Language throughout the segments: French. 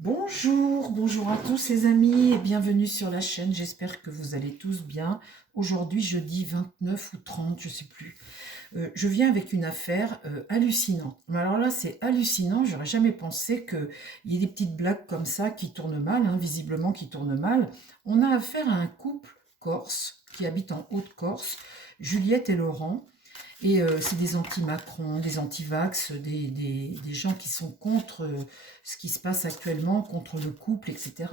Bonjour, bonjour à tous les amis et bienvenue sur la chaîne. J'espère que vous allez tous bien. Aujourd'hui, jeudi 29 ou 30, je sais plus. Je viens avec une affaire hallucinante. Mais alors là, c'est hallucinant. J'aurais jamais pensé qu'il y ait des petites blagues comme ça qui tournent mal, hein, visiblement qui tournent mal. On a affaire à un couple corse qui habite en Haute-Corse, Juliette et Laurent. Et c'est des anti-Macron, des anti-vax, des gens qui sont contre ce qui se passe actuellement, contre le couple, etc.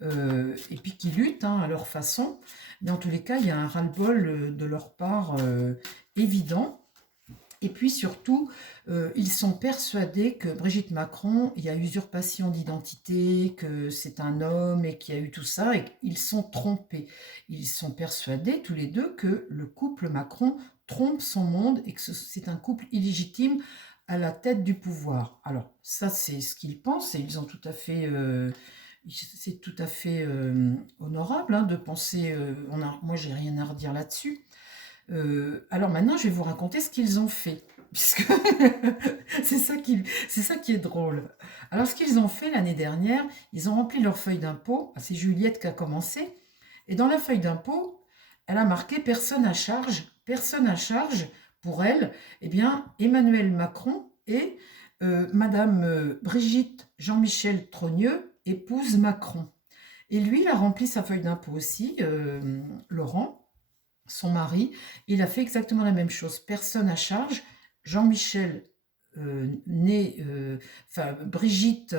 Et puis qui luttent hein, à leur façon. Mais en tous les cas, il y a un ras-le-bol de leur part évident. Et puis surtout, ils sont persuadés que Brigitte Macron, il y a usurpation d'identité, que c'est un homme et qu'il y a eu tout ça, et qu'ils sont trompés. Ils sont persuadés tous les deux que le couple Macron trompe son monde et que c'est un couple illégitime à la tête du pouvoir. Alors ça, c'est ce qu'ils pensent et ils ont tout à fait... c'est tout à fait honorable hein, de penser... moi, j'ai rien à redire là-dessus. Alors maintenant, je vais vous raconter ce qu'ils ont fait, puisque c'est ça qui est drôle. Alors, ce qu'ils ont fait l'année dernière, ils ont rempli leur feuille d'impôt. C'est Juliette qui a commencé. Et dans la feuille d'impôt, elle a marqué personne à charge. Personne à charge pour elle, eh bien, Emmanuel Macron et Madame Brigitte Jean-Michel Trogneux, épouse Macron. Et lui, il a rempli sa feuille d'impôt aussi, Laurent son mari, il a fait exactement la même chose. Personne à charge. Jean-Michel, enfin Brigitte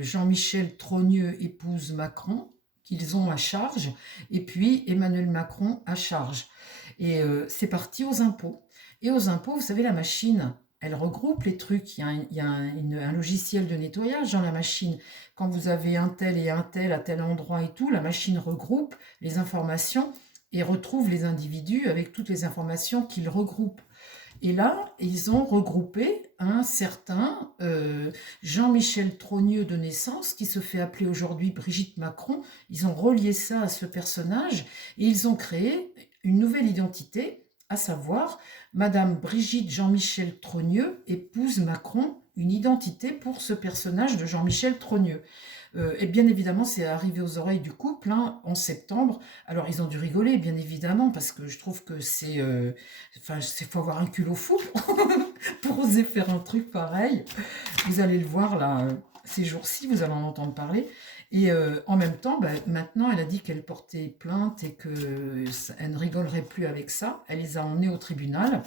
Jean-Michel Trogneux épouse Macron, qu'ils ont à charge, et puis Emmanuel Macron à charge. Et c'est parti aux impôts. Et aux impôts, vous savez, la machine, elle regroupe les trucs. Il y a un logiciel de nettoyage dans la machine. Quand vous avez un tel et un tel à tel endroit et tout, la machine regroupe les informations et retrouve les individus avec toutes les informations qu'ils regroupent. Et là, ils ont regroupé un certain Jean-Michel Trogneux de naissance, qui se fait appeler aujourd'hui Brigitte Macron. Ils ont relié ça à ce personnage et ils ont créé une nouvelle identité, à savoir Madame Brigitte Jean-Michel Trogneux, épouse Macron, une identité pour ce personnage de Jean-Michel Trogneux. Et bien évidemment, c'est arrivé aux oreilles du couple hein, en septembre. Alors, ils ont dû rigoler, bien évidemment, parce que je trouve que c'est... Enfin, il faut avoir un culot fou pour oser faire un truc pareil. Vous allez le voir, là, ces jours-ci, vous allez en entendre parler. Et en même temps, bah, maintenant, elle a dit qu'elle portait plainte et qu'elle ne rigolerait plus avec ça. Elle les a emmenés au tribunal.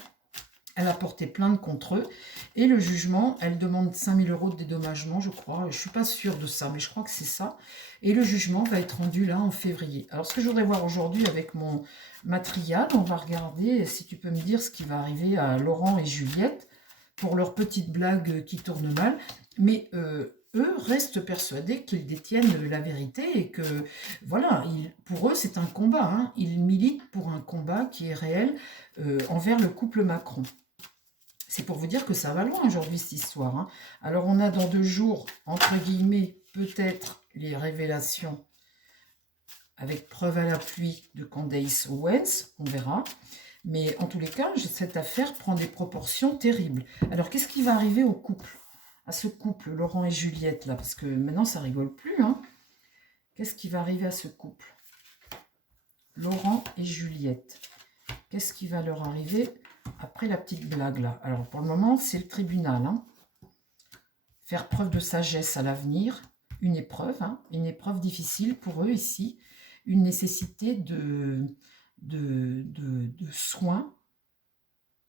Elle a porté plainte contre eux et le jugement, elle demande 5 000 € de dédommagement, je crois. Je ne suis pas sûre de ça, mais je crois que c'est ça. Et le jugement va être rendu là en février. Alors, ce que je voudrais voir aujourd'hui avec ma triade, on va regarder si tu peux me dire ce qui va arriver à Laurent et Juliette pour leur petite blague qui tourne mal. Mais eux restent persuadés qu'ils détiennent la vérité et que, voilà, pour eux, c'est un combat. Hein. Ils militent pour un combat qui est réel envers le couple Macron. C'est pour vous dire que ça va loin aujourd'hui cette histoire. Hein. Alors on a dans 2 jours, entre guillemets, peut-être les révélations avec preuve à l'appui de Candace Owens, on verra. Mais en tous les cas, cette affaire prend des proportions terribles. Alors qu'est-ce qui va arriver au couple, à ce couple, Laurent et Juliette, là, parce que maintenant ça rigole plus. Hein. Qu'est-ce qui va arriver à ce couple, Laurent et Juliette? Qu'est-ce qui va leur arriver après la petite blague là? Alors pour le moment, c'est le tribunal. Hein. Faire preuve de sagesse à l'avenir, une épreuve difficile pour eux ici, une nécessité de soins,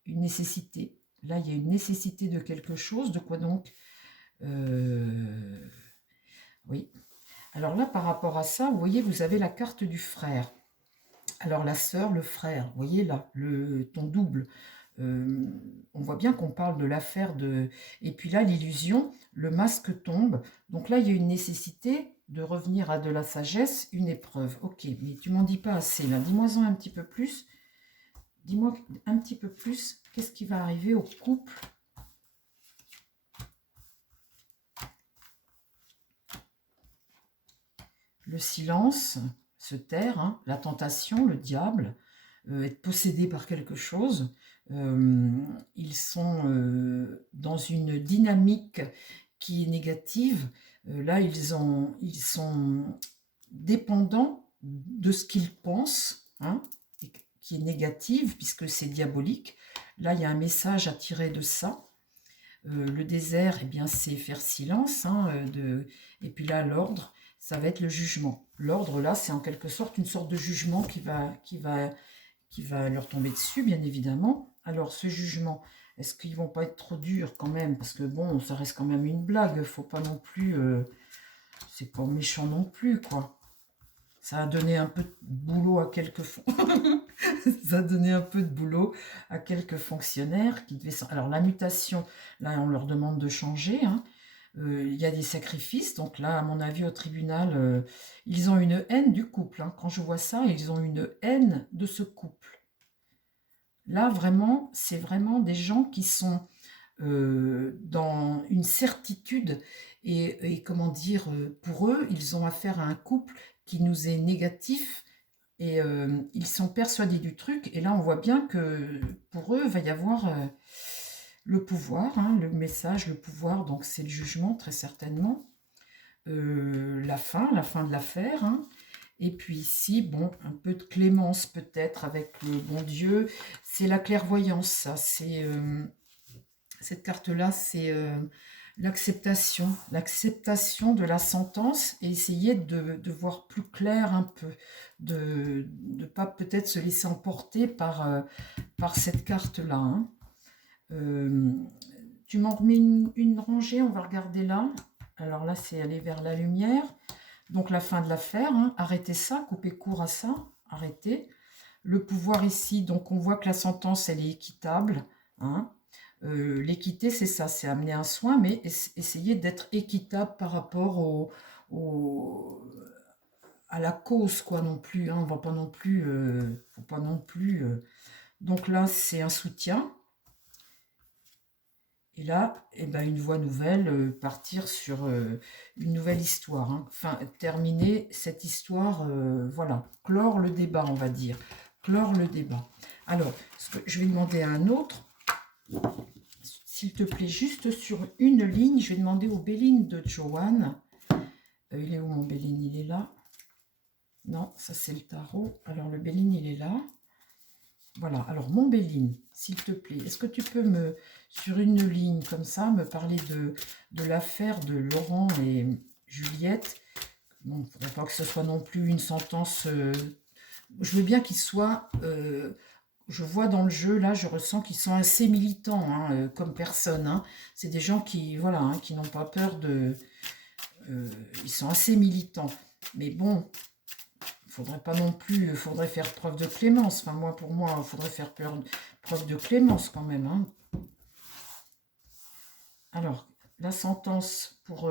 une nécessité. Là, il y a une nécessité de quelque chose, de quoi donc oui. Alors là, par rapport à ça, vous voyez, vous avez la carte du frère. Alors la sœur, le frère, vous voyez là, ton double. Euh, on voit bien qu'on parle de l'affaire de... Et puis là, l'illusion, le masque tombe. Donc là, il y a une nécessité de revenir à de la sagesse, une épreuve. Ok, mais tu m'en dis pas assez là. Dis-moi-en un petit peu plus. Dis-moi un petit peu plus, qu'est-ce qui va arriver au couple? Le silence, se taire, hein, la tentation, le diable, être possédé par quelque chose. Ils sont dans une dynamique qui est négative. Là, ils sont dépendants de ce qu'ils pensent, hein, qui est négative, puisque c'est diabolique. Là, il y a un message à tirer de ça. Le désert, eh bien, c'est faire silence, hein, et puis là, l'ordre, ça va être le jugement. L'ordre, là, c'est en quelque sorte une sorte de jugement qui va leur tomber dessus, bien évidemment. Alors, ce jugement, est-ce qu'ils vont pas être trop durs quand même? Parce que bon, ça reste quand même une blague, faut pas non plus... c'est pas méchant non plus, quoi. Ça a donné un peu de boulot à quelques ça a donné un peu de boulot à quelques fonctionnaires qui devaient... Alors, la mutation, là, on leur demande de changer, hein. Il y a des sacrifices, donc là, à mon avis, au tribunal, ils ont une haine du couple, hein. Quand je vois ça, ils ont une haine de ce couple. Là, vraiment, c'est vraiment des gens qui sont dans une certitude et comment dire, pour eux, ils ont affaire à un couple qui nous est négatif et ils sont persuadés du truc. Et là, on voit bien que pour eux, il va y avoir le pouvoir, hein, le message, le pouvoir, donc c'est le jugement très certainement. La fin de l'affaire, hein. Et puis ici, bon, un peu de clémence peut-être avec le bon Dieu. C'est la clairvoyance, ça. Cette carte-là, c'est l'acceptation de la sentence et essayer de voir plus clair un peu, de ne pas peut-être se laisser emporter par cette carte-là, hein. Euh, Tu m'en remets une rangée, on va regarder là. Alors là, c'est aller vers la lumière. Donc la fin de l'affaire, hein. Arrêtez ça, coupez court à ça, arrêtez. Le pouvoir ici, donc on voit que la sentence, elle est équitable, hein. L'équité, c'est ça, c'est amener un soin, mais essayer d'être équitable par rapport au- à la cause, quoi, non plus, hein. On va pas non plus, faut pas non plus. Donc là, c'est un soutien. Et là, eh ben, une voie nouvelle, partir sur une nouvelle histoire, hein. Enfin, terminer cette histoire, voilà, clore le débat, on va dire. Clore le débat. Alors, je vais demander à un autre, s'il te plaît, juste sur une ligne, je vais demander au Béline de Joanne. Il est où mon Béline? Il est là. Non, ça c'est le tarot. Alors, le Béline, il est là. Voilà, alors mon Béline, s'il te plaît, est-ce que tu peux sur une ligne comme ça, me parler de l'affaire de Laurent et Juliette? Bon, il ne faudrait pas que ce soit non plus une sentence... je veux bien qu'ils soient... je vois dans le jeu, là, je ressens qu'ils sont assez militants, hein, comme personne, hein. C'est des gens qui, voilà, hein, qui n'ont pas peur de... ils sont assez militants. Mais bon, faudrait pas non plus, faudrait faire preuve de clémence. Enfin, moi, pour moi, il faudrait faire preuve de clémence quand même, hein. Alors, la sentence pour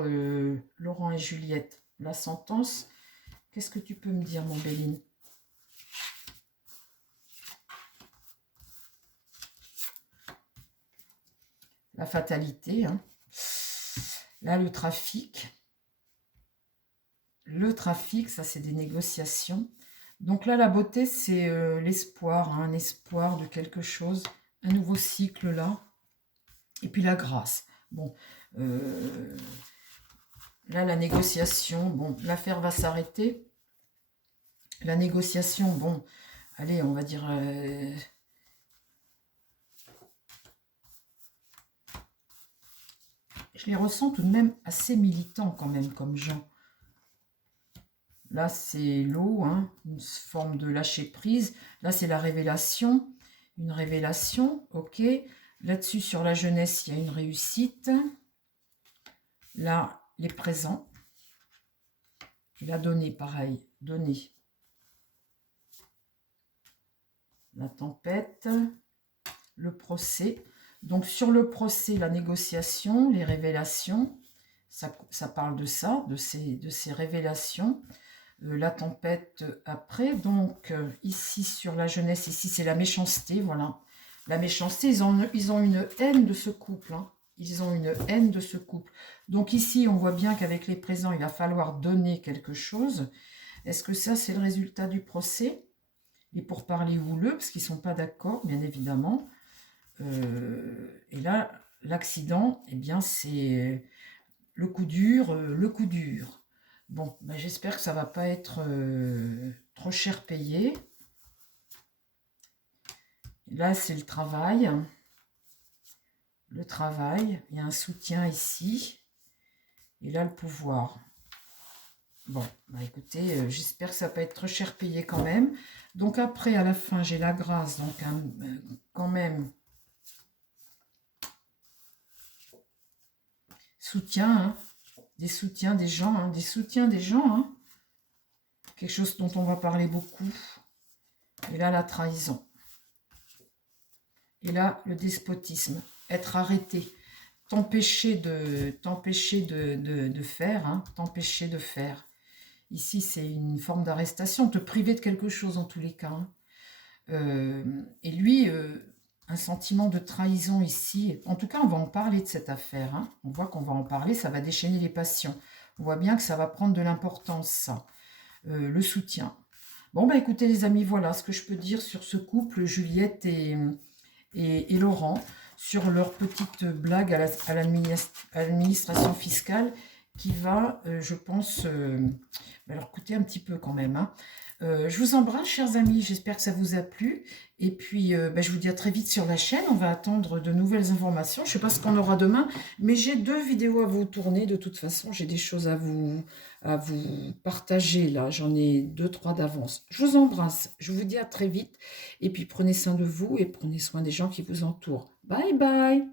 Laurent et Juliette. La sentence, qu'est-ce que tu peux me dire, mon Béline? La fatalité, hein. Là, le trafic. Le trafic, ça, c'est des négociations. Donc là, la beauté, c'est l'espoir, hein, un espoir de quelque chose, un nouveau cycle là. Et puis la grâce. Bon, là, la négociation, bon, l'affaire va s'arrêter. La négociation, bon, allez, on va dire... je les ressens tout de même assez militants quand même comme gens. Là, c'est l'eau, hein, une forme de lâcher prise. Là, c'est la révélation. Une révélation, ok. Là-dessus, sur la jeunesse, il y a une réussite. Là, les présents. Et la donnée, pareil, donner. La tempête. Le procès. Donc, sur le procès, la négociation, les révélations. Ça parle de ça, de ces révélations. La tempête après, donc ici sur la jeunesse, ici c'est la méchanceté, voilà. La méchanceté, ils ont une haine de ce couple, hein. Ils ont une haine de ce couple. Donc ici, on voit bien qu'avec les présents, il va falloir donner quelque chose. Est-ce que ça, c'est le résultat du procès? Les pourparlers houleux, parce qu'ils ne sont pas d'accord, bien évidemment. Et là, l'accident, eh bien, c'est le coup dur, le coup dur. Bon, ben, j'espère que ça va pas être trop cher payé. Là, c'est le travail. Le travail, il y a un soutien ici. Et là, le pouvoir. Bon, bah écoutez, j'espère que ça va pas être trop cher payé quand même. Donc après, à la fin, j'ai la grâce. Donc quand même, soutien, hein, des soutiens des gens, hein, des soutiens des gens. Hein. Quelque chose dont on va parler beaucoup. Et là, la trahison. Et là, le despotisme. Être arrêté. T'empêcher de faire. Hein, t'empêcher de faire. Ici, c'est une forme d'arrestation. Te priver de quelque chose en tous les cas. Hein. Et lui, un sentiment de trahison ici. En tout cas, on va en parler de cette affaire. Hein. On voit qu'on va en parler. Ça va déchaîner les passions. On voit bien que ça va prendre de l'importance, ça. Le soutien. Bon, bah écoutez les amis, voilà ce que je peux dire sur ce couple, Juliette et Laurent, sur leur petite blague à l'administration fiscale qui va, je pense, leur coûter un petit peu quand même. Hein. Je vous embrasse, chers amis, j'espère que ça vous a plu. Et puis, bah, je vous dis à très vite sur la chaîne. On va attendre de nouvelles informations. Je ne sais pas ce qu'on aura demain, mais j'ai 2 vidéos à vous tourner. De toute façon, j'ai des choses à vous partager là. J'en ai 2, 3 d'avance. Je vous embrasse. Je vous dis à très vite. Et puis, prenez soin de vous et prenez soin des gens qui vous entourent. Bye bye.